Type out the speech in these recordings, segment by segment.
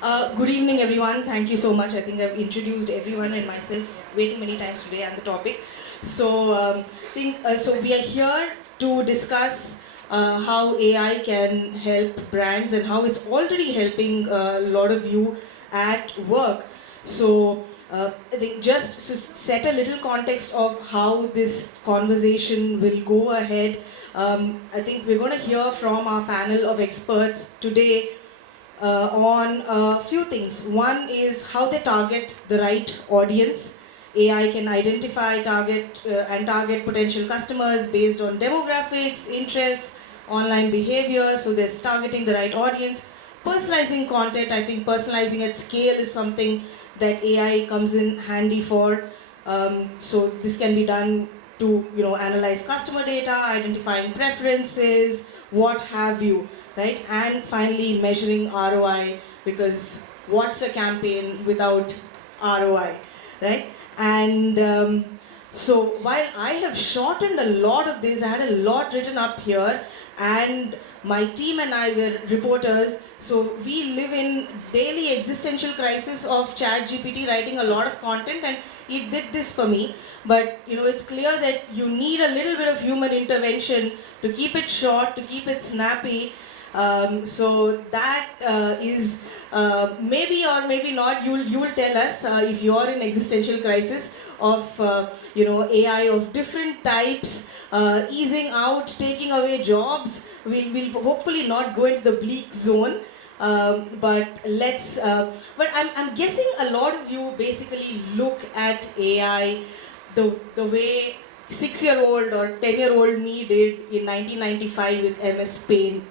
Good evening, everyone. Thank you so much. I think I've introduced everyone and myself way too many times today on the topic. So we are here to discuss how AI can help brands and how it's already helping a lot of you at work. I think just to set a little context of how this conversation will go ahead. I think we're going to hear from our panel of experts today on a few things. One is how they target the right audience. AI can identify target potential customers based on demographics, interests, online behavior. So there's targeting the right audience. Personalizing content, I think personalizing at scale is something that AI comes in handy for. So this can be done to analyze customer data, identifying preferences, what have you, right? And finally measuring ROI, because what's a campaign without ROI, right? And so while I have shortened a lot of this, I had a lot written up here, and my team and I were reporters, so we live in daily existential crisis of ChatGPT writing a lot of content, and it did this for me. But it's clear that you need a little bit of human intervention to keep it short, to keep it snappy. So that is maybe or maybe not. You will tell us if you are in existential crisis of AI of different types, easing out, taking away jobs. We'll hopefully not go into the bleak zone. But let's. But I'm guessing a lot of you basically look at AI the way 6-year-old or 10-year-old me did in 1995 with MS Paint.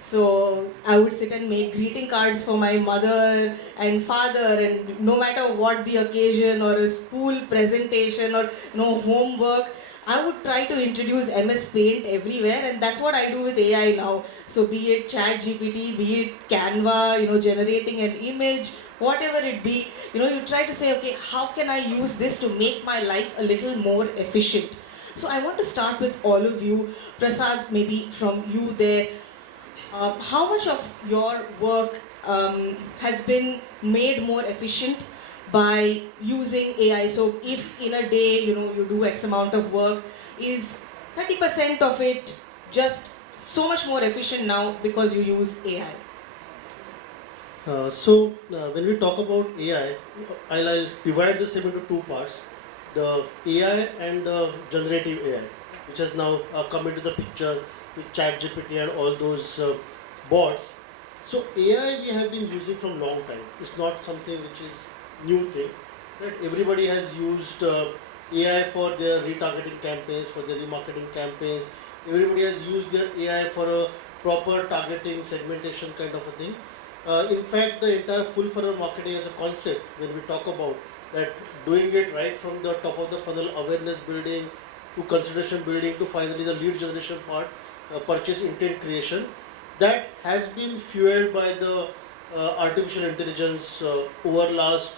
So I would sit and make greeting cards for my mother and father, and no matter what the occasion or a school presentation or homework, I would try to introduce MS Paint everywhere, and that's what I do with AI now. So be it Chat GPT, be it Canva, generating an image, whatever it be, you try to say, okay, how can I use this to make my life a little more efficient? So I want to start with all of you. Prasad, maybe from you there. How much of your work has been made more efficient by using AI? So if in a day, you do X amount of work, is 30% of it just so much more efficient now because you use AI? When we talk about AI, I'll divide this into two parts: the AI and the generative AI, which has now come into the picture with ChatGPT and all those bots. So AI we have been using from long time. It's not something which is new thing. Right? Everybody has used AI for their retargeting campaigns, for their remarketing campaigns. Everybody has used their AI for a proper targeting, segmentation kind of a thing. In fact, the entire full funnel marketing as a concept, when we talk about that, doing it right from the top of the funnel, awareness building to consideration building to finally the lead generation part, purchase intent creation, that has been fueled by the artificial intelligence over last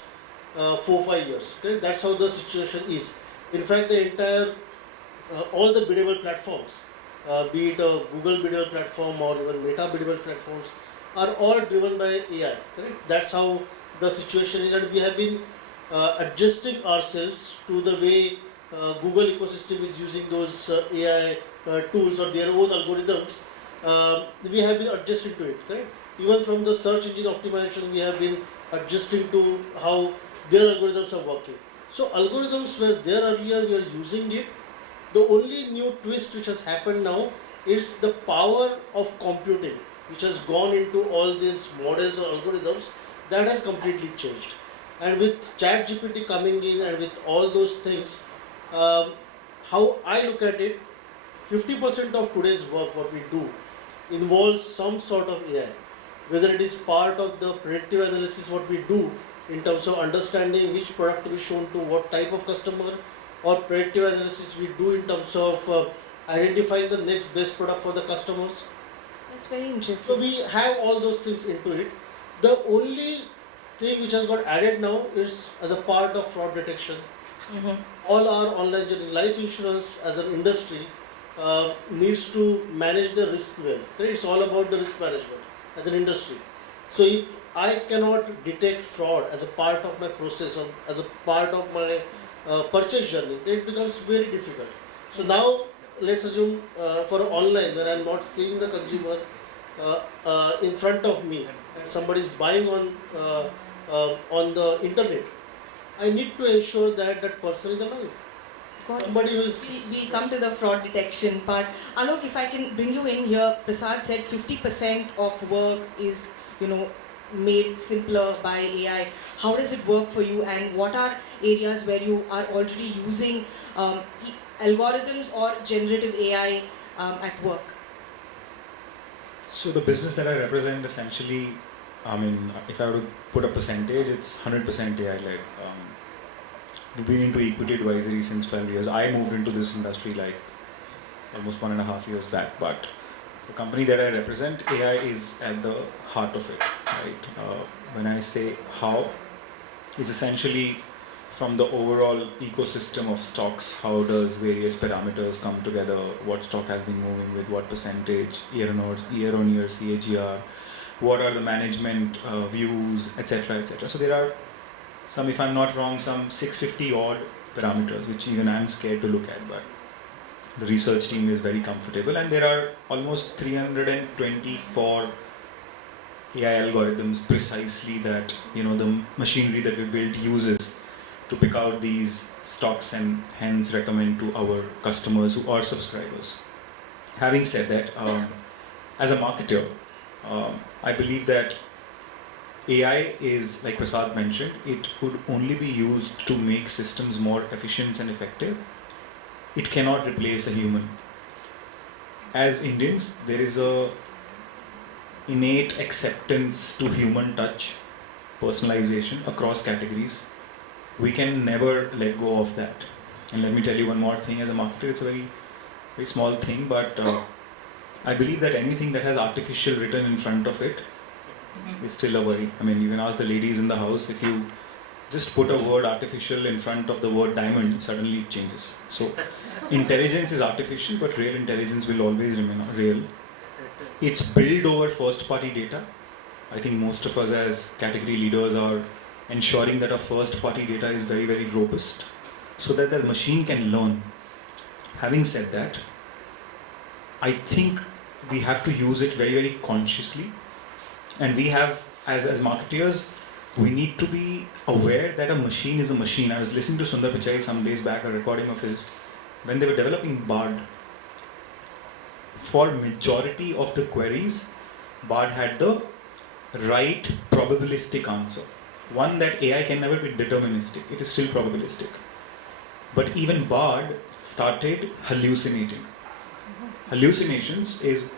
4-5 years. Okay? That's how the situation is. In fact, the entire all the biddable platforms, be it a Google biddable platform or even Meta biddable platforms, are all driven by AI. Correct? That's how the situation is, and we have been adjusting ourselves to the way Google ecosystem is using those AI tools or their own algorithms. We have been adjusting to it. Correct? Even from the search engine optimization, we have been adjusting to how their algorithms are working. So algorithms were there earlier, we are using it. The only new twist which has happened now is the power of computing, which has gone into all these models or algorithms. That has completely changed. And with ChatGPT coming in and with all those things, how I look at it, 50% of today's work, what we do, involves some sort of AI. Whether it is part of the predictive analysis, what we do in terms of understanding which product to be shown to what type of customer, or predictive analysis we do in terms of identifying the next best product for the customers. That's very interesting. So we have all those things into it. The only thing which has got added now is as a part of fraud detection. All our online journey, life insurance as an industry needs to manage the risk well. Okay? It's all about the risk management as an industry. So if I cannot detect fraud as a part of my process or as a part of my purchase journey, then it becomes very difficult. So now let's assume for online where I'm not seeing the consumer in front of me and somebody is buying on the internet, I need to ensure that that person is alive. Got it. Somebody who is We'll come to the fraud detection part. Alok, if I can bring you in here, Prasad said 50% of work is, made simpler by AI. How does it work for you, and what are areas where you are already using algorithms or generative AI at work? So the business that I represent essentially, if I were to put a percentage, it's 100% AI-led. We've been into equity advisory since 12 years. I moved into this industry like almost 1.5 years back, but the company that I represent, AI is at the heart of it, right? When I say how, is essentially from the overall ecosystem of stocks, how does various parameters come together, what stock has been moving with what percentage, year on year CAGR, what are the management views, etc., etc. So there are some, if I'm not wrong, some 650 odd parameters, which even I'm scared to look at, but the research team is very comfortable, and there are almost 324 AI algorithms precisely that the machinery that we built uses to pick out these stocks and hence recommend to our customers who are subscribers. Having said that, as a marketer, I believe that AI is, like Prasad mentioned, it could only be used to make systems more efficient and effective. It cannot replace a human. As Indians, there is a innate acceptance to human touch, personalization across categories. We can never let go of that. And let me tell you one more thing, as a marketer, it's a very, very small thing, but I believe that anything that has artificial written in front of it is still a worry. You can ask the ladies in the house, if you just put a word artificial in front of the word diamond, suddenly it changes. So intelligence is artificial, but real intelligence will always remain real. It's built over first party data. I think most of us as category leaders are ensuring that our first party data is very, very robust so that the machine can learn. Having said that, I think we have to use it very, very consciously. And we have, as marketeers, we need to be aware that a machine is a machine. I was listening to Sundar Pichai some days back, a recording of his, when they were developing Bard. For majority of the queries, Bard had the right probabilistic answer. One that AI can never be deterministic, it is still probabilistic. But even Bard started hallucinating. Hallucinations is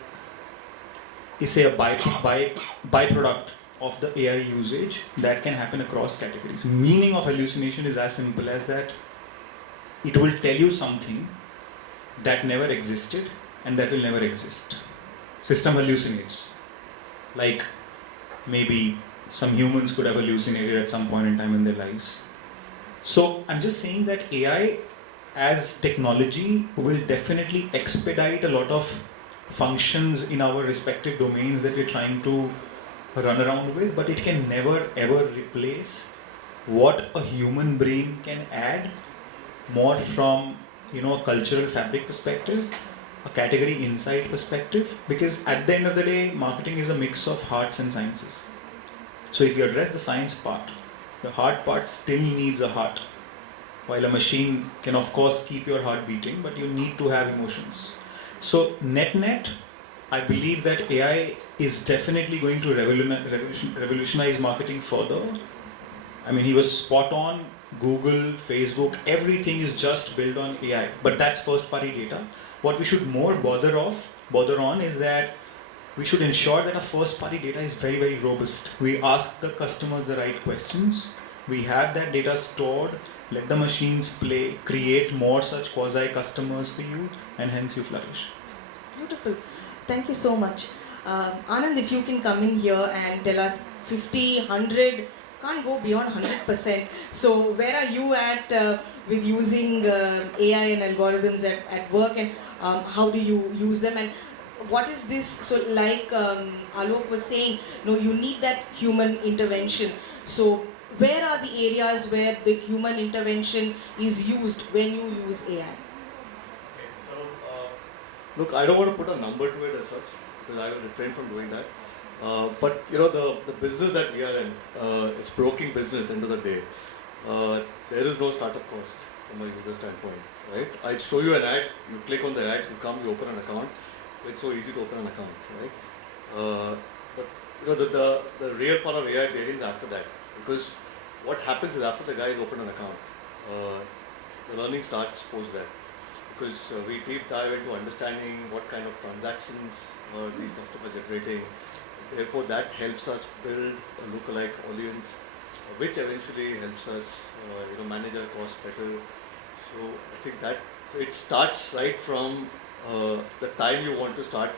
say a byproduct of the AI usage that can happen across categories. Meaning of hallucination is as simple as that it will tell you something that never existed and that will never exist. System hallucinates. Like maybe some humans could have hallucinated at some point in time in their lives. So I'm just saying that AI as technology will definitely expedite a lot of functions in our respective domains that we're trying to run around with, but it can never ever replace what a human brain can add more from a cultural fabric perspective, a category insight perspective, because at the end of the day, marketing is a mix of arts and sciences. So if you address the science part, the heart part still needs a heart. While a machine can of course keep your heart beating, but you need to have emotions. So net, I believe that AI is definitely going to revolutionize marketing further. He was spot on. Google, Facebook, everything is just built on AI. But that's first party data. What we should more bother on is that we should ensure that our first party data is very, very robust. We ask the customers the right questions. We have that data stored. Let the machines play, create more such quasi customers for you, and hence you flourish. Beautiful. Thank you so much. Anand, if you can come in here and tell us 50, 100, can't go beyond 100%. So where are you at with using AI and algorithms at work, and how do you use them? And what is this? So like Alok was saying, you need that human intervention. So where are the areas where the human intervention is used when you use AI? Okay, so look, I don't want to put a number to it as such because I will refrain from doing that. But the business that we are in is broking business end of the day. There is no startup cost from a user standpoint, right? I show you an ad, you click on the ad, you come, you open an account. It's so easy to open an account, right? But the real fun of AI begins after that, because what happens is after the guys open an account, the learning starts post that, because we deep dive into understanding what kind of transactions these customers generating. Therefore, that helps us build a lookalike audience, which eventually helps us, manage our costs better. So I think that it starts right from the time you want to start,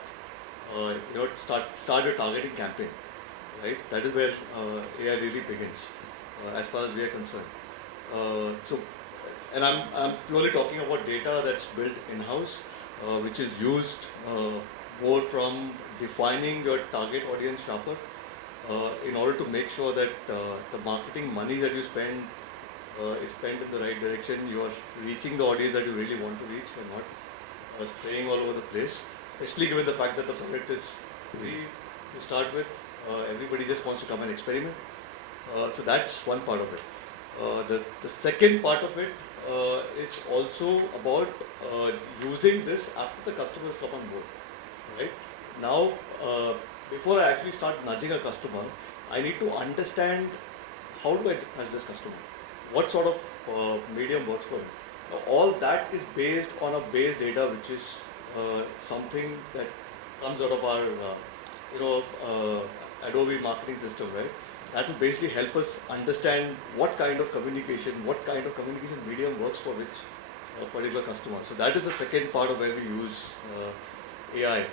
start your targeting campaign, right? That is where AI really begins, as far as we are concerned. And I'm purely talking about data that's built in-house, which is used more from defining your target audience sharper, in order to make sure that the marketing money that you spend is spent in the right direction. You are reaching the audience that you really want to reach and not spraying all over the place, especially given the fact that the product is free to start with. Everybody just wants to come and experiment. So that's one part of it. The second part of it is also about using this after the customers come on board, right? Now, before I actually start nudging a customer, I need to understand how do I nudge this customer? What sort of medium works for them? Now, all that is based on a base data, which is something that comes out of our, Adobe marketing system, right? That will basically help us understand what kind of communication medium works for which particular customer. So that is the second part of where we use AI.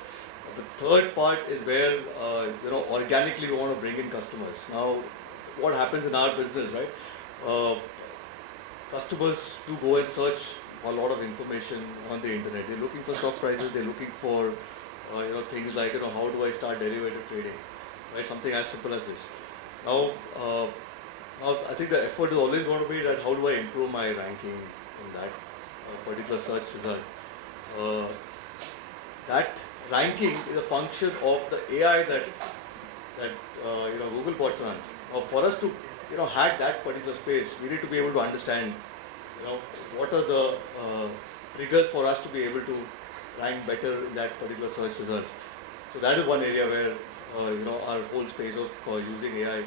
The third part is where organically we want to bring in customers. Now, what happens in our business, right? Customers do go and search for a lot of information on the internet. They're looking for stock prices. They're looking for things like how do I start derivative trading, right? Something as simple as this. Now, I think the effort is always going to be that how do I improve my ranking in that particular search result. That ranking is a function of the AI that Google bots run. Now, for us to hack that particular space, we need to be able to understand what are the triggers for us to be able to rank better in that particular search result. So that is one area where our whole space of using AI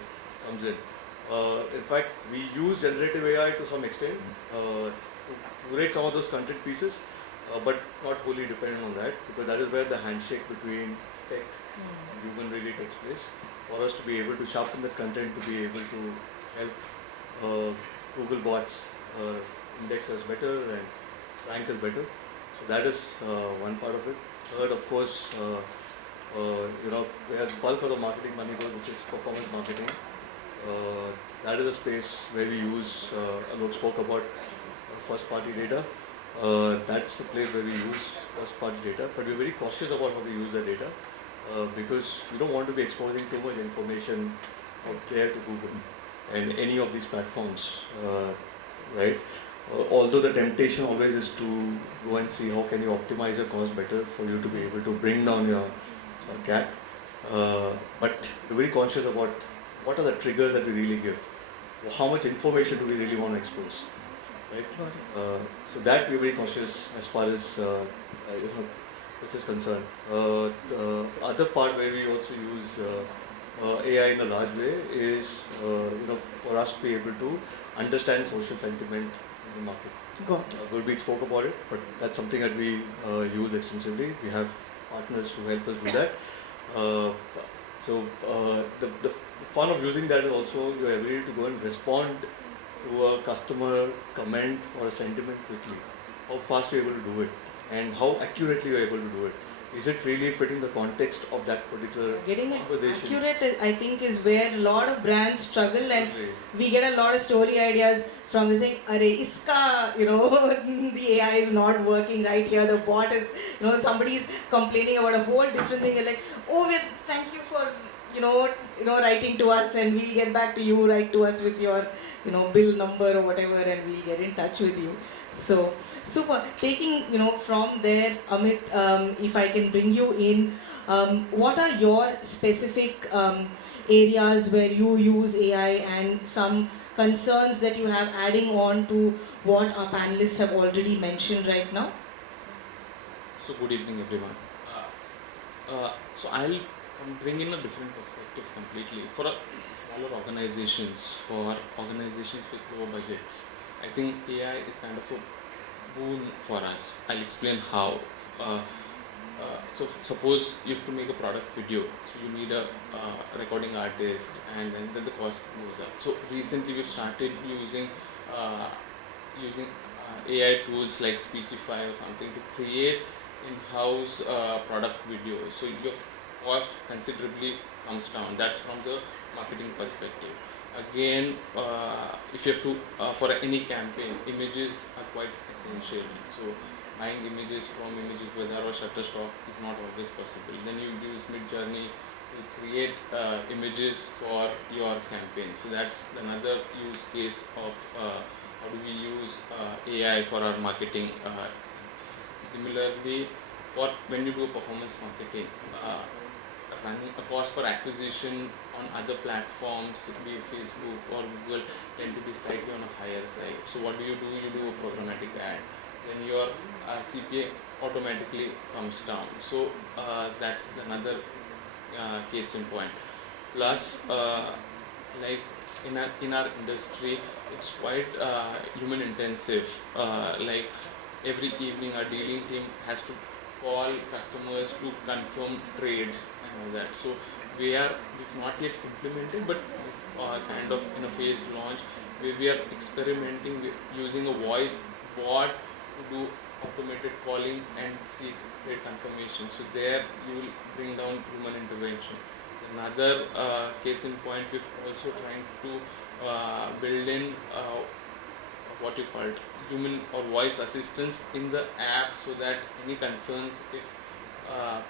comes in. In fact, we use generative AI to some extent to curate some of those content pieces, but not wholly dependent on that, because that is where the handshake between tech and human really takes place. For us to be able to sharpen the content, to be able to help Google bots index us better and rank us better. So that is one part of it. Third, of course, where bulk of the marketing money goes, which is performance marketing. That is a space where we use, Alok spoke about first party data. That's the place where we use first party data, but we're very cautious about how we use the data, because we don't want to be exposing too much information out there to Google and any of these platforms, right? Although the temptation always is to go and see how can you optimize your cost better for you to be able to bring down your CAC, but we're very conscious about what are the triggers that we really give, how much information do we really want to expose, right? So that we're very cautious as far as this is concerned. The other part where we also use AI in a large way is for us to be able to understand social sentiment in the market. Got it. Gurpreet spoke about it, but that's something that we use extensively. We have partners who help us do that. The fun of using that is also your ability to go and respond to a customer comment or a sentiment quickly. How fast you're able to do it, and how accurately you're able to do it. is it really fitting the context of that particular Getting it conversation? accurate, I think, is where a lot of brands struggle, and Right. we get a lot of story ideas from the saying, "Arey, iska, the AI is not working right here. The bot is, somebody's complaining about a whole different thing. You're like, oh, thank you for, writing to us, and we'll get back to you. Write to us with your, bill number or whatever, and we'll get in touch with you." So super. Taking, from there, Amit, if I can bring you in, what are your specific areas where you use AI and some concerns that you have adding on to what our panelists have already mentioned right now? So good evening, everyone. So I'll bring in a different perspective completely. For smaller organizations, for organizations with lower budgets, I think AI is kind of a boon for us. I'll explain how. Uh, Suppose you have to make a product video, so you need a recording artist, and then the cost goes up. So recently we've started uh, using AI tools like Speechify or something to create in-house product videos. So your cost considerably comes down. That's from the marketing perspective. Again, if you have to for any campaign, images are quite essential. So buying images from Images Bazaar or Shutterstock is not always possible. Then you use Midjourney to create images for your campaign. So that's another use case of how do we use AI for our marketing. Similarly, for when you do performance marketing, running a cost per acquisition on other platforms, be it Facebook or Google, tend to be slightly on a higher side. So what do? You do a programmatic ad, then your CPA automatically comes down. So that's another case in point. Plus, like in our industry, it's quite human intensive. Like every evening, our dealing team has to call customers to confirm trades and all that. So we've not yet implemented, but kind of in a phase launch where we are experimenting with using a voice bot to do automated calling and seek trade confirmation. So there you will bring down human intervention. Another case in point, we've also trying to build in what you call it, human or voice assistance in the app, so that any concerns, if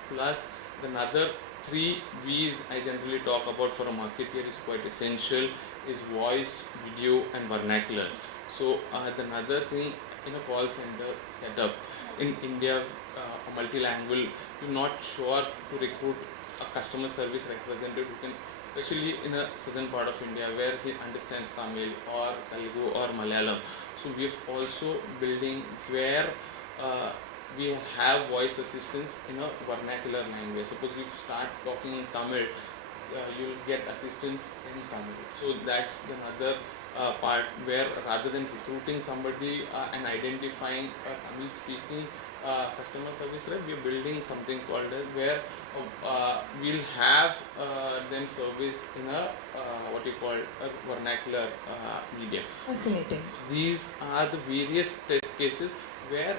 plus another three V's I generally talk about for a marketer is quite essential, is voice, video and vernacular. So another thing, in a call center setup in India, a multilingual, you're not sure to recruit a customer service representative who can, especially in a southern part of India where he understands Tamil or Telugu or Malayalam. So we are also building where we have voice assistance in a vernacular language. Suppose you start talking in Tamil, you'll get assistance in Tamil. So that's another part where rather than recruiting somebody and identifying a Tamil speaking customer service rep, we're building something called where we'll have them serviced in a what you call a vernacular medium. Fascinating. These are the various test cases where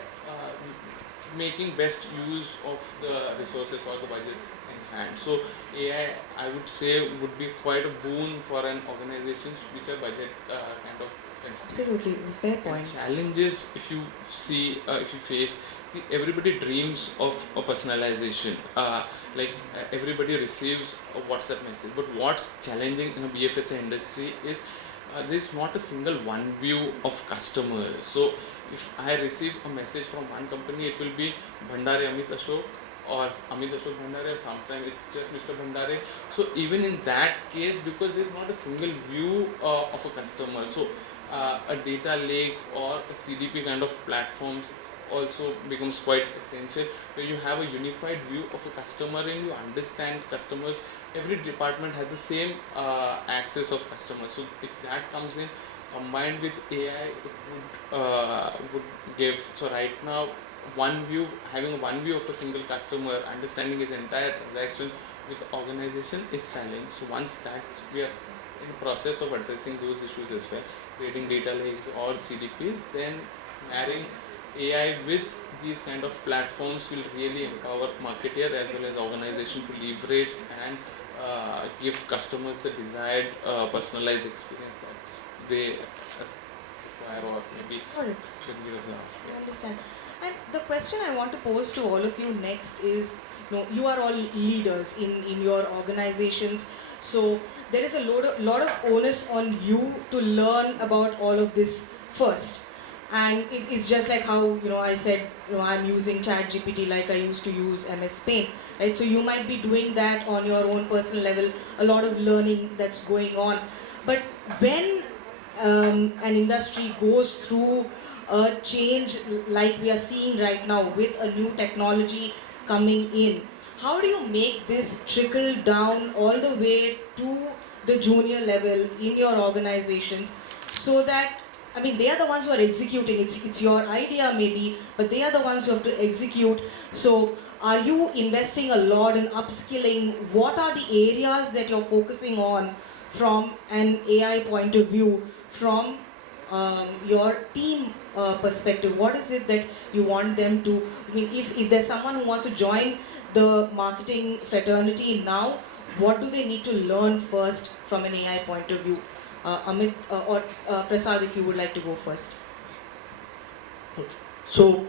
making best use of the resources or the budgets in hand. So AI, I would say, would be quite a boon for an organization which are budget kind of constrained. Absolutely, fair point. Challenges, if you see, if you face, see, everybody dreams of a personalization. Everybody receives a WhatsApp message, but what's challenging in a BFSI industry is there's not a single one view of customers. So if I receive a message from one company, it will be Bhandare Amit Ashok or Amit Ashok Bhandare, or sometimes it's just Mr. Bhandare. So even in that case, because there's not a single view of a customer, so a data lake or a CDP kind of platforms also becomes quite essential, where you have a unified view of a customer and you understand customers. Every department has the same access of customers. So if that comes in combined with AI, it would give. So right now, having one view of a single customer, understanding his entire transaction with the organization is challenge. So once that, we are in the process of addressing those issues as well, creating data lakes or CDPs, then marrying AI with these kind of platforms will really empower marketer as well as organization to leverage and give customers the desired personalized experience that they require or maybe Got it. the need of the hour. I understand. And the question I want to pose to all of you next is, you are all leaders in your organizations. So there is a lot of onus on you to learn about all of this first. And it's just like how, I said, I'm using ChatGPT like I used to use MS Paint, right? So you might be doing that on your own personal level, a lot of learning that's going on. But when an industry goes through a change like we are seeing right now with a new technology coming in, how do you make this trickle down all the way to the junior level in your organizations, so that, I mean, they are the ones who are executing. It's your idea maybe, but they are the ones who have to execute. So are you investing a lot in upskilling? What are the areas that you're focusing on from an AI point of view, from your team perspective? What is it that you want them to, I mean, if there's someone who wants to join the marketing fraternity now, what do they need to learn first from an AI point of view? Amit or Prasad, if you would like to go first. So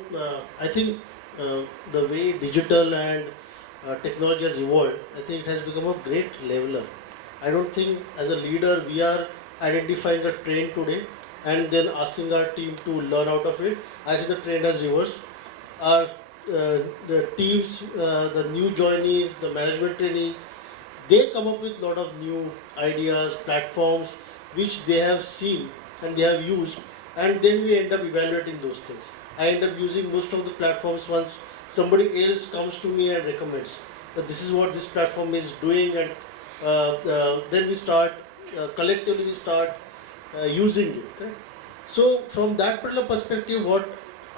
I think the way digital and technology has evolved, I think it has become a great leveler. I don't think as a leader we are identifying a trend today and then asking our team to learn out of it. I think the trend has reversed. Our the teams, the new joinees, the management trainees, they come up with a lot of new ideas, platforms which they have seen and they have used, and then we end up evaluating those things. I end up using most of the platforms once somebody else comes to me and recommends that this is what this platform is doing, and then we start collectively we start using it. Okay? So from that particular perspective, what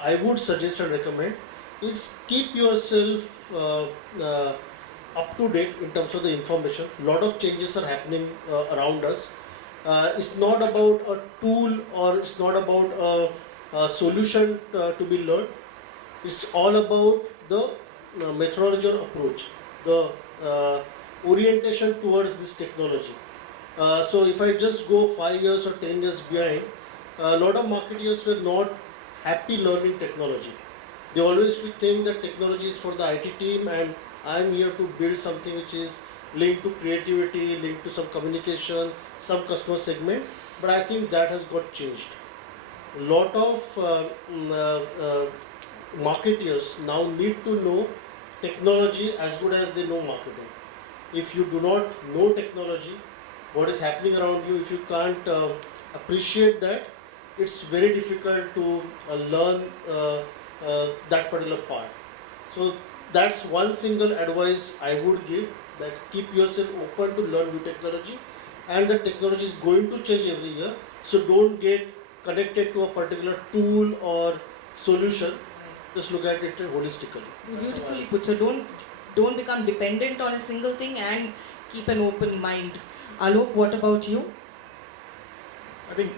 I would suggest and recommend is keep yourself up to date in terms of the information. A lot of changes are happening around us. It's not about a tool or it's not about a solution to be learned. It's all about the methodology or approach, the orientation towards this technology. So if I just go 5 years or 10 years behind, a lot of marketers were not happy learning technology. They always think that technology is for the IT team and I'm here to build something which is linked to creativity, linked to some communication, some customer segment. But I think that has got changed. A lot of marketers now need to know technology as good as they know marketing. If you do not know technology, what is happening around you, if you can't appreciate that, it's very difficult to learn that particular part. So that's one single advice I would give, that keep yourself open to learn new technology, and the technology is going to change every year. So don't get connected to a particular tool or solution. Just look at it holistically. It's beautifully put. So don't become dependent on a single thing and keep an open mind. Alok, what about you? I think,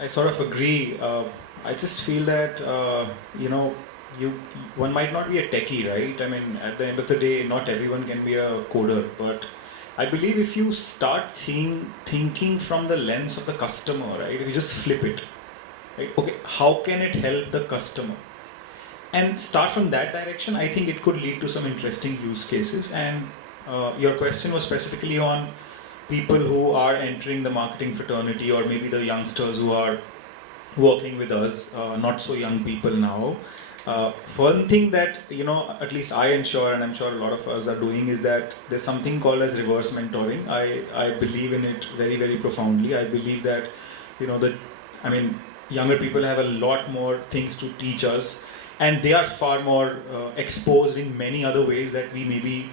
I sort of agree. I just feel that, one might not be a techie, right? I mean, at the end of the day, not everyone can be a coder, but I believe if you start thinking from the lens of the customer, right? If you just flip it, right? Okay, how can it help the customer? And start from that direction, I think it could lead to some interesting use cases. And your question was specifically on people who are entering the marketing fraternity, or maybe the youngsters who are working with us, not so young people now. One thing that, at least I ensure, and I'm sure a lot of us are doing, is that there's something called as reverse mentoring. I believe in it very, very profoundly. I believe that, younger people have a lot more things to teach us, and they are far more exposed in many other ways that we maybe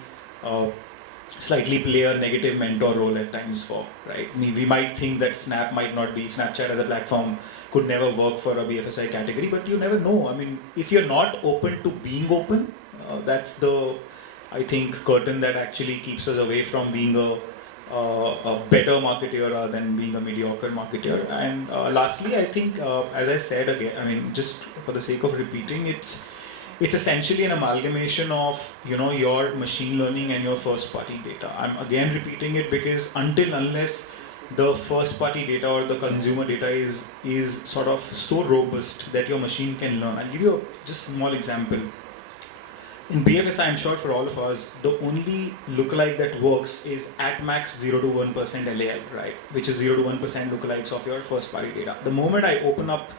slightly play a negative mentor role at times for, right? We might think that Snapchat as a platform could never work for a BFSI category, but you never know. I mean, if you're not open to being open, that's the, I think, curtain that actually keeps us away from being a better marketeer rather than being a mediocre marketeer. And lastly, I think, as I said again, I mean, just for the sake of repeating, it's essentially an amalgamation of your machine learning and your first party data. I'm again repeating it because unless the first party data or the consumer data is sort of so robust that your machine can learn. I'll give you just a small example. In BFSI, I'm sure for all of us, the only lookalike that works is at max 0 to 1% LAL, right? Which is 0 to 1% lookalikes of your first party data. The moment I open up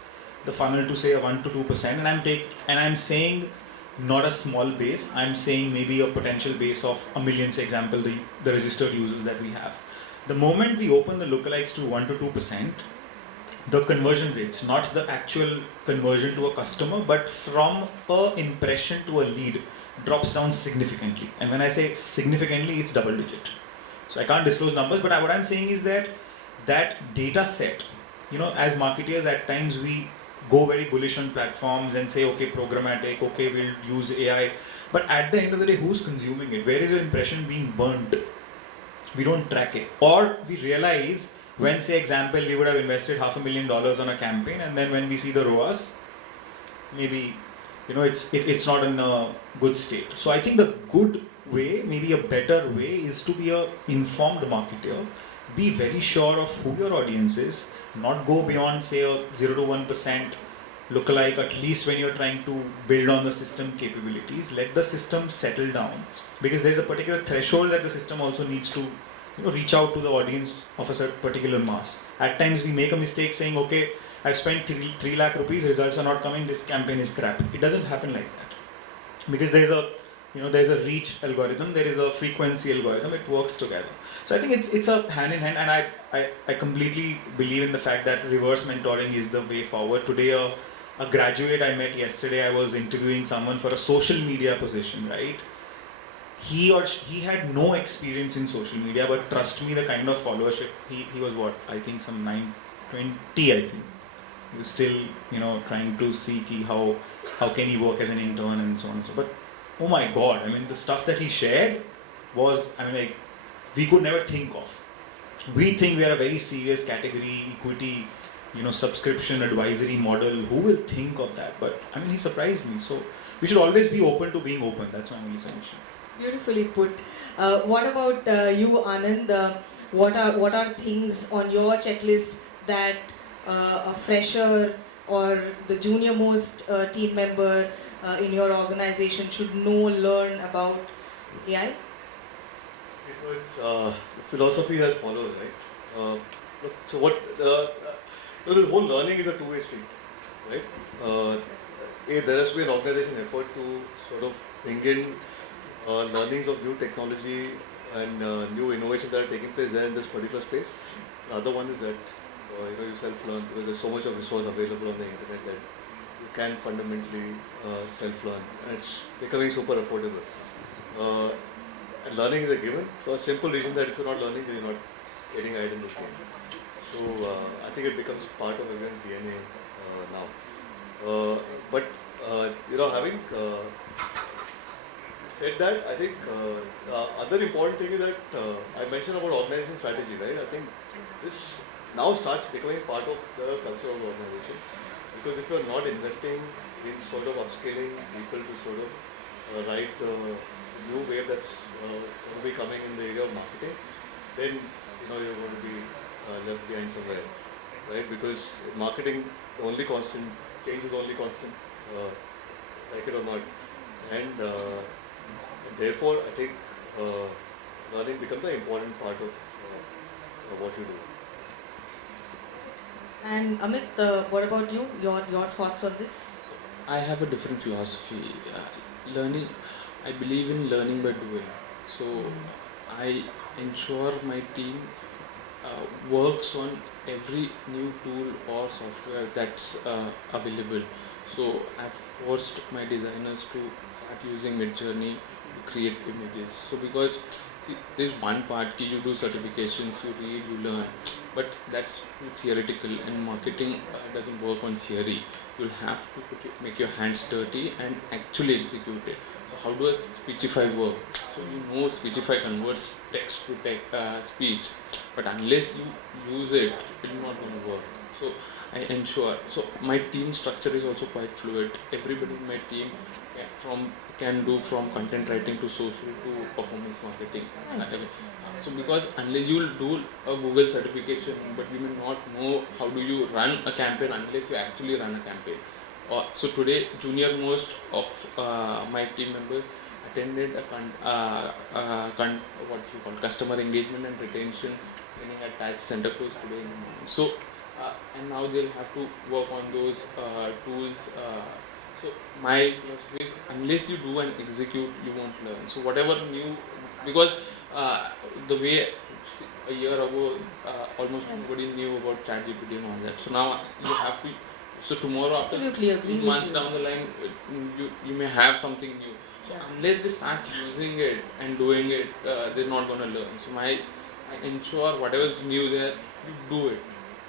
the funnel to say a 1 to 2%, and I'm saying not a small base, I'm saying maybe a potential base of a million, say example, the registered users that we have. The moment we open the lookalikes to 1 to 2%, the conversion rates, not the actual conversion to a customer, but from a impression to a lead, drops down significantly. And when I say significantly, it's double digit. So I can't disclose numbers, but what I'm saying is that data set, as marketers, at times we go very bullish on platforms and say, okay, programmatic, okay, we'll use AI. But at the end of the day, who's consuming it? Where is your impression being burnt? We don't track it. Or we realize when, say example, we would have invested $500,000 on a campaign, and then when we see the ROAS, maybe it's not in a good state. So I think the good way, maybe a better way, is to be a informed marketer. Be very sure of who your audience is, not go beyond say a 0 to 1% lookalike, at least when you're trying to build on the system capabilities. Let the system settle down, because there's a particular threshold that the system also needs to reach out to the audience of a certain particular mass. At times we make a mistake saying, okay, I've spent 3 lakh rupees, results are not coming, this campaign is crap. It doesn't happen like that, because there's a reach algorithm, there is a frequency algorithm, it works together. So I think it's a hand in hand, and I completely believe in the fact that reverse mentoring is the way forward. Today a graduate I met yesterday, I was interviewing someone for a social media position, right? He had no experience in social media, but trust me, the kind of followership, he was what, I think some 920, I think. He was still, trying to see how can he work as an intern and so on and so. But oh my God, I mean, the stuff that he shared was, we could never think of. We think we are a very serious category, equity, subscription advisory model. Who will think of that? But he surprised me. So we should always be open to being open. That's my only suggestion. Beautifully put. What about you, Anand? What are things on your checklist that a fresher or the junior most team member in your organization should know, learn about AI? So it's the philosophy has followed, right? So what this whole learning is a two-way street, right? There has to be an organization effort to sort of bring in learnings of new technology and new innovations that are taking place there in this particular space. The other one is that you self-learn, because there's so much of resource available on the internet that you can fundamentally self-learn, and it's becoming super affordable. And learning is a given, for a simple reason that if you're not learning, then you're not getting ahead in this game. So I think it becomes part of everyone's DNA now. But having said that, I think other important thing is that I mentioned about organization strategy, right? I think this now starts becoming part of the culture of the organization, because if you're not investing in sort of upskilling people to sort of ride the new wave that's going to be coming in the area of marketing, then you're going to be left behind somewhere, right? Because marketing, the only constant change is only constant, like it or not, and therefore I think learning becomes an important part of what you do. And Amit, what about you? Your thoughts on this? I have a different philosophy. Learning, I believe in learning by doing. So I ensure my team works on every new tool or software that's available. So I've forced my designers to start using Midjourney to create images. So because see, there's one part, you do certifications, you read, you learn, but that's too theoretical, and marketing doesn't work on theory. You'll have to make your hands dirty and actually execute it. So how does Speechify work? So you know Speechify converts text to speech, but unless you use it, it will not going to work. So I ensure. So my team structure is also quite fluid. Everybody in my team can do from content writing to social to performance marketing. Nice. So because unless you'll do a Google certification, but you may not know how do you run a campaign unless you actually run a campaign. So today, junior most of my team members attended what you call customer engagement and retention training at Touch Center Cruise today in the morning. So and now they'll have to work on those tools. So my philosophy is unless you do and execute, you won't learn. So whatever new, because the way a year ago almost nobody knew about ChatGPT and all that. So now you have to. So tomorrow, after Absolutely agree with months you. down the line, you may have something new. So unless they start using it and doing it, they're not going to learn. So I ensure whatever is new there, you do it.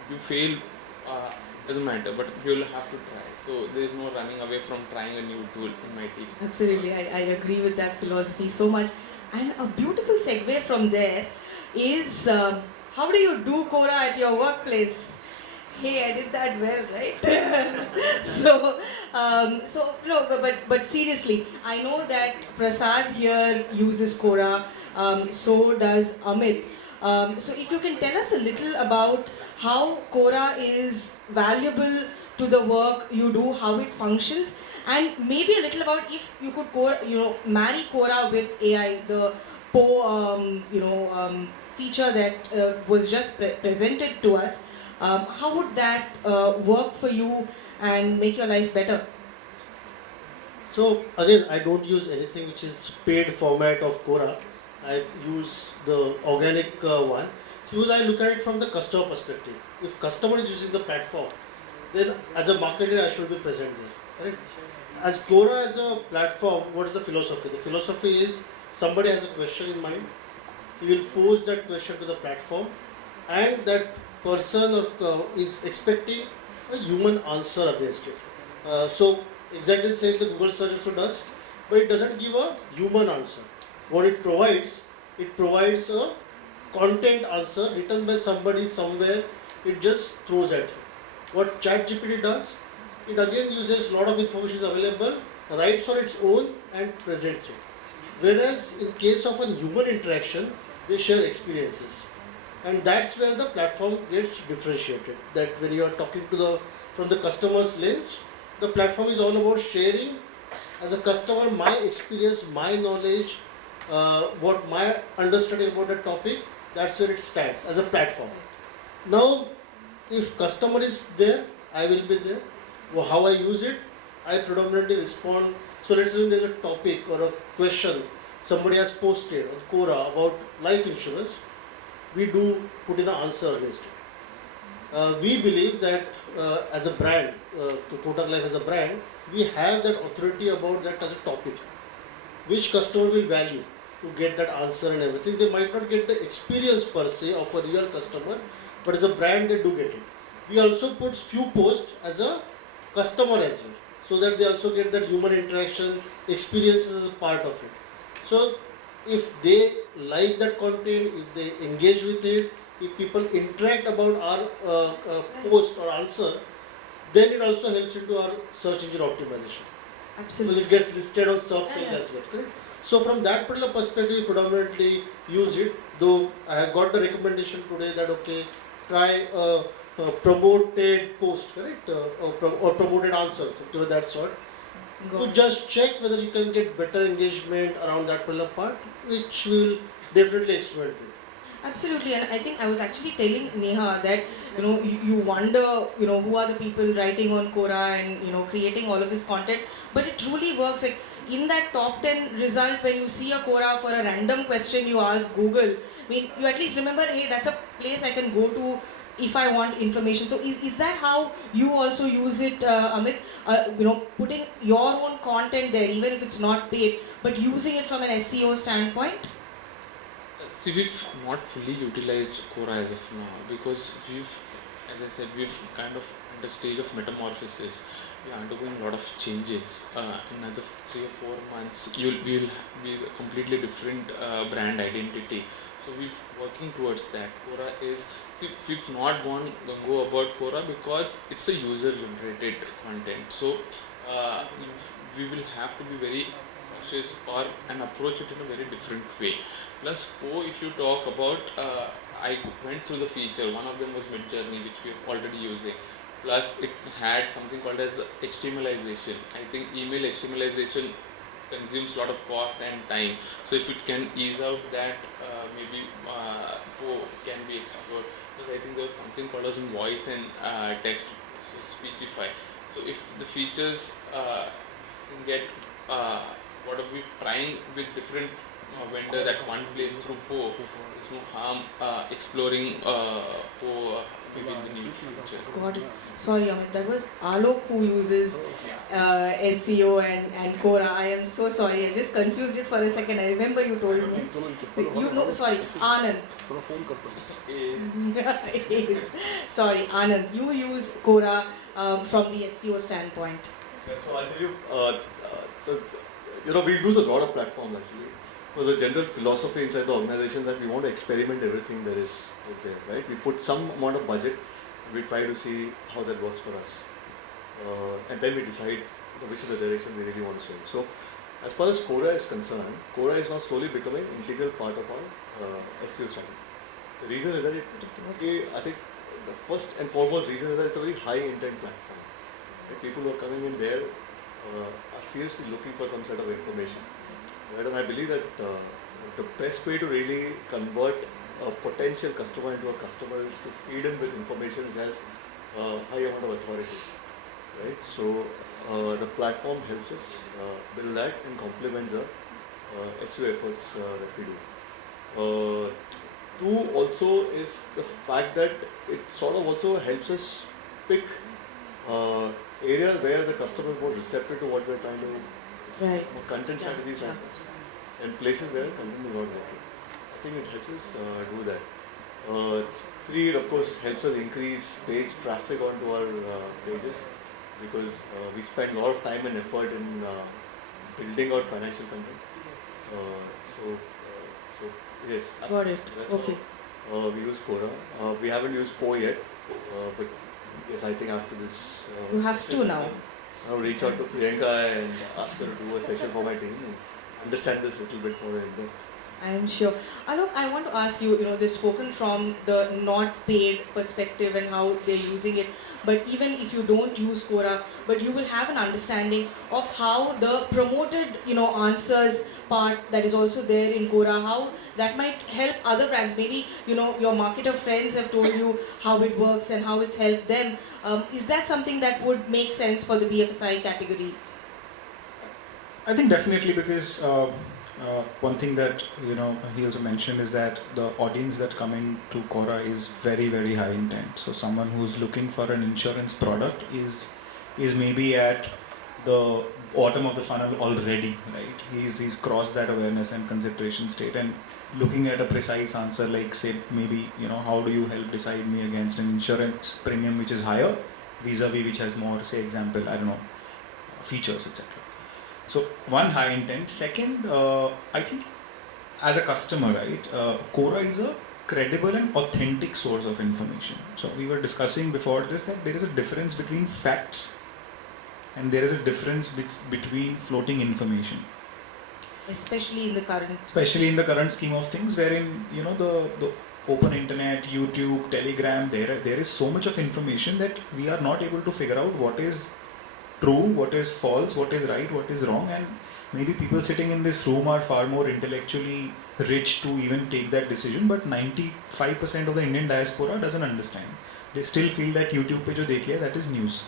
You fail, doesn't matter, but you'll have to try. So there's no running away from trying a new tool in my team. Absolutely, I agree with that philosophy so much. And a beautiful segue from there is how do you do Quora at your workplace? Hey, I did that well, right? so no, but seriously, I know that Prasad here uses Quora. So does Amit. So if you can tell us a little about how Quora is valuable to the work you do, how it functions, and maybe a little about if you could marry Quora with AI, the feature that was just presented to us. How would that work for you and make your life better? So again, I don't use anything which is paid format of Quora. I use the organic one. Suppose I look at it from the customer perspective. If customer is using the platform, then as a marketer I should be present there. Right? As Quora as a platform, what is the philosophy? The philosophy is somebody has a question in mind, he will pose that question to the platform, and that person is expecting a human answer against it. So exactly the same the Google search also does, but it doesn't give a human answer. What it provides a content answer written by somebody somewhere. It just throws at you. What ChatGPT does, it again uses a lot of information is available, writes on its own and presents it. Whereas in case of a human interaction, they share experiences, and that's where the platform gets differentiated. That when you are talking to from the customer's lens, the platform is all about sharing as a customer my experience, my knowledge, what my understanding about the topic. That's where it stands as a platform. Now, if customer is there, I will be there. How I use it, I predominantly respond. So let's say there's a topic or a question somebody has posted on Quora about life insurance, we do put in the answer against it. We believe that as a brand, Kotak Life as a brand, we have that authority about that as a topic, which customer will value to get that answer and everything. They might not get the experience per se of a real customer, but as a brand they do get it. We also put few posts as a customer as well, so that they also get that human interaction experience as a part of it. So if they like that content, if they engage with it, if people interact about our post or answer, then it also helps into our search engine optimization. Absolutely. Because it gets listed on search page as well, correct? So from that particular perspective, we predominantly use it. Though I have got the recommendation today that okay, try a promoted post, correct, or promoted answers to that sort. To just check whether you can get better engagement around that particular part, which we will definitely experiment with. Absolutely, and I think I was actually telling Neha that you wonder who are the people writing on Quora and creating all of this content, but it truly works. Like in that top 10 result, when you see a Quora for a random question you ask Google, I mean you at least remember, hey, that's a place I can go to if I want information. So is that how you also use it, Amit? Putting your own content there, even if it's not paid, but using it from an SEO standpoint. See, we've not fully utilized Quora as of now because as I said, we've kind of at the stage of metamorphosis. We are undergoing a lot of changes. In another 3 or 4 months, we'll be a completely different brand identity. So we're working towards that. Quora is, see, we've not go about Quora because it's a user-generated content. So we will have to be very cautious or and approach it in a very different way. Plus, if you talk about, I went through the feature. One of them was mid-journey, which we are already using. Plus, it had something called as HTMLization. I think email HTMLization consumes a lot of cost and time. So if it can ease out that, maybe can be explored. Because I think there's something called as voice and text, so Speechify. So if the features can get what are we trying with different vendors at one place through there's no harm exploring maybe in the near future. Got it. Sorry, Amit, that was Alok who uses SEO and Quora. I am so sorry. I just confused it for a second. I remember you told me. You know, sorry, Anand. Yes. Sorry, Anand. You use Quora from the SEO standpoint. Yeah, so I'll tell you, so we use a lot of platforms actually. So the general philosophy inside the organization that we want to experiment everything there is out there, right? We put some amount of budget, we try to see how that works for us, and then we decide which is the direction we really want to swing. So as far as Quora is concerned, Quora is now slowly becoming an integral part of our SEO strategy. The reason is that I think the first and foremost reason is that it's a very high intent platform. Right? People who are coming in there are seriously looking for some sort of information. Right? And I believe that the best way to really convert a potential customer into a customer is to feed him with information which has a high amount of authority. Right? So the platform helps us build that and complements the SEO efforts that we do. Two also is the fact that it sort of also helps us pick areas where the customer is more receptive to what we're trying to Right. content strategies right and places where content is not working. I think it helps us do that. Three, it of course helps us increase page traffic onto our pages because we spend a lot of time and effort in building out financial content. So yes, Got it. that's Okay. how we use Quora. We haven't used Po yet, but yes, I think after this You have to now. I'll reach out to Priyanka and ask her to do a session for my team and understand this a little bit more in depth. I am sure. Alok, I want to ask you, they've spoken from the not paid perspective and how they're using it. But even if you don't use Quora, but you will have an understanding of how the promoted, answers part that is also there in Quora, how that might help other brands. Maybe, your marketer friends have told you how it works and how it's helped them. Is that something that would make sense for the BFSI category? I think definitely because one thing that he also mentioned is that the audience that coming to Quora is very, very high intent. So someone who's looking for an insurance product is maybe at the bottom of the funnel already, right? He's crossed that awareness and consideration state and looking at a precise answer like say maybe how do you help decide me against an insurance premium which is higher vis-a-vis which has more, say example, I don't know, features, etc. So one, high intent. Second, I think as a customer, right, Quora is a credible and authentic source of information. So we were discussing before this that there is a difference between facts and there is a difference between floating information. Especially in the current scheme of things, wherein the open internet, YouTube, Telegram, there is so much of information that we are not able to figure out what is true, what is false, what is right, what is wrong, and maybe people sitting in this room are far more intellectually rich to even take that decision, but 95% of the Indian diaspora doesn't understand. They still feel that YouTube pe jo dekh liya, that is news,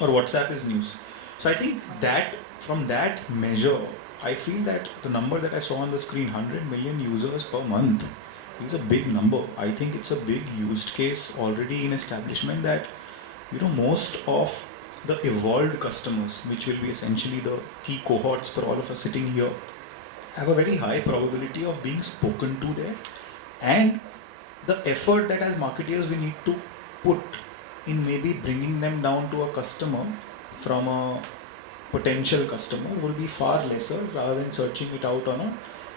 or WhatsApp is news. So I think that from that measure, I feel that the number that I saw on the screen, 100 million users per month, is a big number. I think it's a big used case already in establishment that most of the evolved customers, which will be essentially the key cohorts for all of us sitting here, have a very high probability of being spoken to there, and the effort that as marketeers we need to put in maybe bringing them down to a customer from a potential customer will be far lesser rather than searching it out on a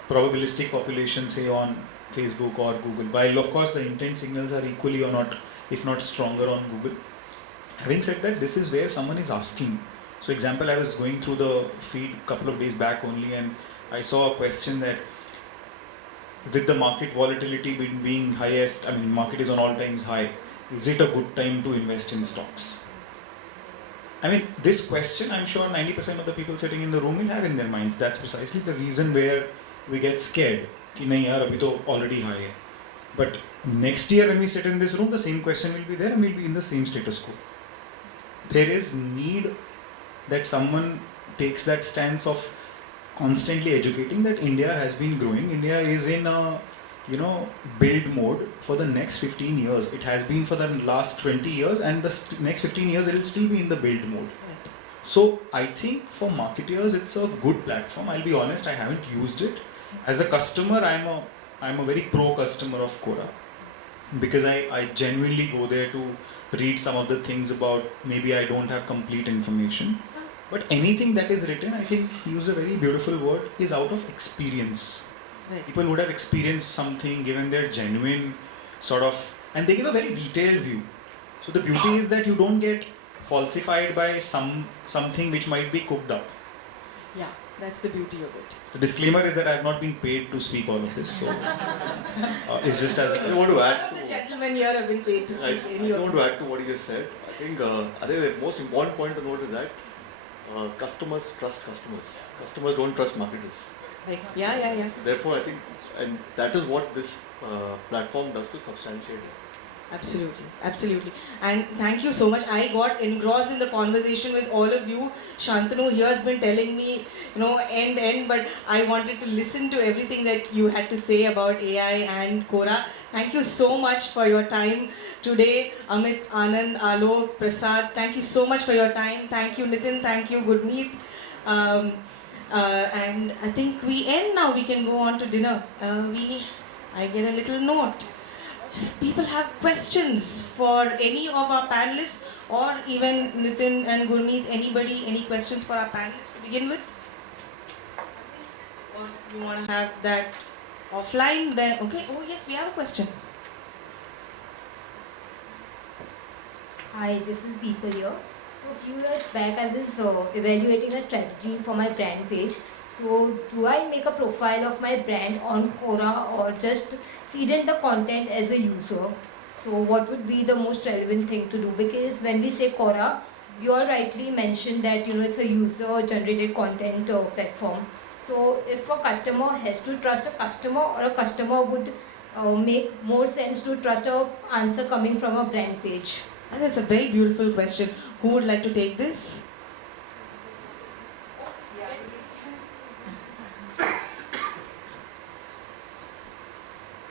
probabilistic population, say on Facebook or Google. While of course the intent signals are equally or not, if not stronger on Google. Having said that, this is where someone is asking. So example, I was going through the feed a couple of days back only and I saw a question that with the market volatility being highest, I mean market is on all times high, is it a good time to invest in stocks? I mean, this question I'm sure 90% of the people sitting in the room will have in their minds. That's precisely the reason where we get scared. Ki nahi yaar, abhi to already high hai. But next year when we sit in this room, the same question will be there and we'll be in the same status quo. There is need that someone takes that stance of constantly educating that India has been growing. India is in a build mode for the next 15 years. It has been for the last 20 years and the next 15 years it will still be in the build mode. Right. So I think for marketeers it's a good platform. I'll be honest, I haven't used it. As a customer, I'm a very pro customer of Quora because I genuinely go there to read some of the things about maybe I don't have complete information. But anything that is written, I think he used a very beautiful word, is out of experience. Right. People would have experienced something, given their genuine sort of, and they give a very detailed view. So the beauty is that you don't get falsified by something which might be cooked up. Yeah, that's the beauty of it. The disclaimer is that I have not been paid to speak all of this, so it's just as I want to None add of the to, gentlemen here have been paid to I, speak I any of want to this. add to what he just said. I think the most important point to note is that customers trust customers. Customers don't trust marketers. Like, yeah. Therefore, I think, and that is what this platform does to substantiate it. Absolutely. And thank you so much. I got engrossed in the conversation with all of you. Shantanu here has been telling me, end, but I wanted to listen to everything that you had to say about AI and Quora. Thank you so much for your time today. Amit, Anand, Alok, Prasad, thank you so much for your time. Thank you, Nitin. Thank you, Gurmeet. And I think we end now. We can go on to dinner. I get a little note. People have questions for any of our panelists or even Nitin and Gurmeet, anybody, any questions for our panelists to begin with? Or you want to have that offline then? Okay, oh yes, we have a question. Hi, this is Pimple here. So a few years back I was evaluating a strategy for my brand page. So do I make a profile of my brand on Quora or just feed in the content as a user? So what would be the most relevant thing to do? Because when we say Quora, you all rightly mentioned that it's a user generated content platform. So if a customer has to trust a customer or a customer would make more sense to trust a answer coming from a brand page. And that's a very beautiful question. Who would like to take this?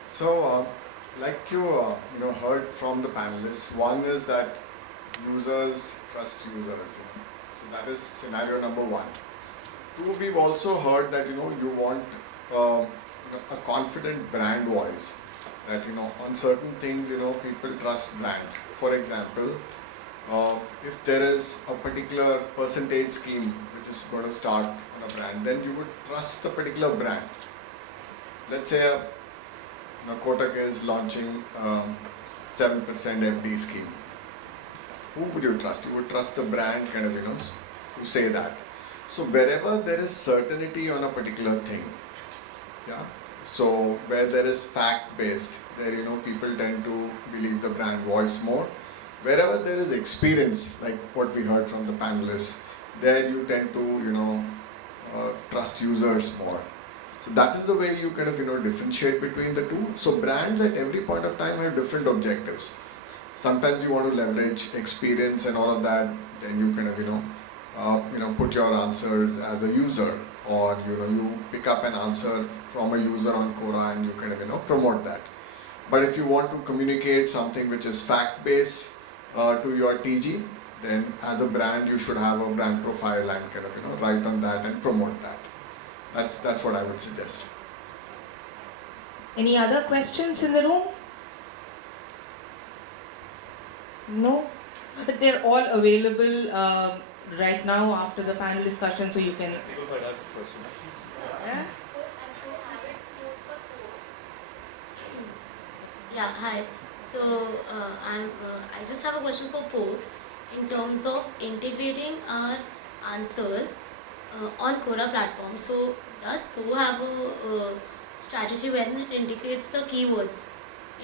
So, like you heard from the panelists, one is that users trust users. So that is scenario number one. Two, we've also heard that you want a confident brand voice. That on certain things people trust brands. For example, if there is a particular percentage scheme which is going to start on a brand, then you would trust the particular brand. Let's say Kotak is launching 7% FD scheme. Who would you trust? You would trust the brand who say that. So wherever there is certainty on a particular thing, yeah. So where there is fact-based, there people tend to believe the brand voice more. Wherever there is experience, like what we heard from the panelists, there you tend to trust users more. So that is the way you differentiate between the two. So brands at every point of time have different objectives. Sometimes you want to leverage experience and all of that, then you put your answers as a user, or you pick up an answer from a user on Quora and you promote that. But if you want to communicate something which is fact-based to your TG, then as a brand you should have a brand profile and write on that and promote that. That's what I would suggest. Any other questions in the room? No, they're all available right now after the panel discussion, so you can. People might ask questions. Yeah. Yeah, hi. So I just have a question for Po in terms of integrating our answers on Quora platform. So does Po have a strategy when it integrates the keywords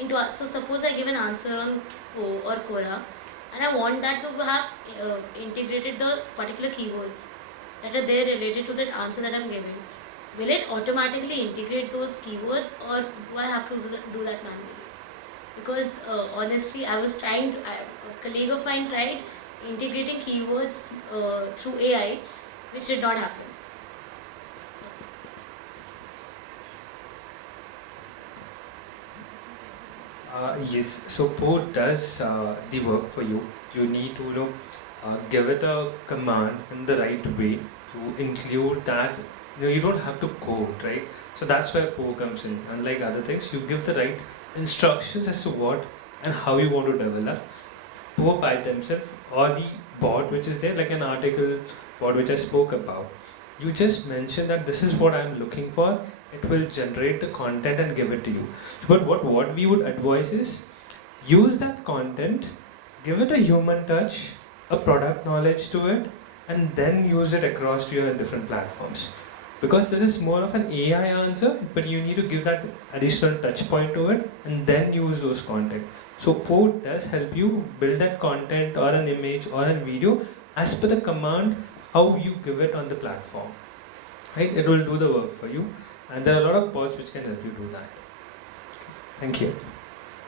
into us? So suppose I give an answer on Po or Quora, and I want that to have integrated the particular keywords that are there related to that answer that I'm giving. Will it automatically integrate those keywords, or do I have to do that manually? Because honestly, I was trying, a colleague of mine tried integrating keywords through AI, which did not happen. Yes, so Poe does the work for you. You need to give it a command in the right way to include that. You don't have to code, right? So that's where Poe comes in. Unlike other things, you give the right instructions as to what and how you want to develop. Poe by themselves or the bot which is there, like an article bot which I spoke about. You just mention that this is what I'm looking for. It will generate the content and give it to you. But what we would advise is use that content, give it a human touch, a product knowledge to it, and then use it across to your different platforms. Because this is more of an AI answer, but you need to give that additional touch point to it and then use those content. So Poe does help you build that content or an image or a video as per the command how you give it on the platform. Right? It will do the work for you. And there are a lot of bots which can help you do that. Thank you.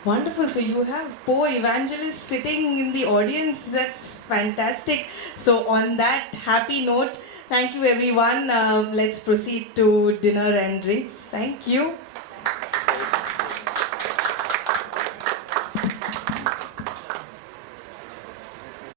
Wonderful. So you have Poe Evangelist sitting in the audience. That's fantastic. So on that happy note, thank you everyone. Let's proceed to dinner and drinks. Thank you.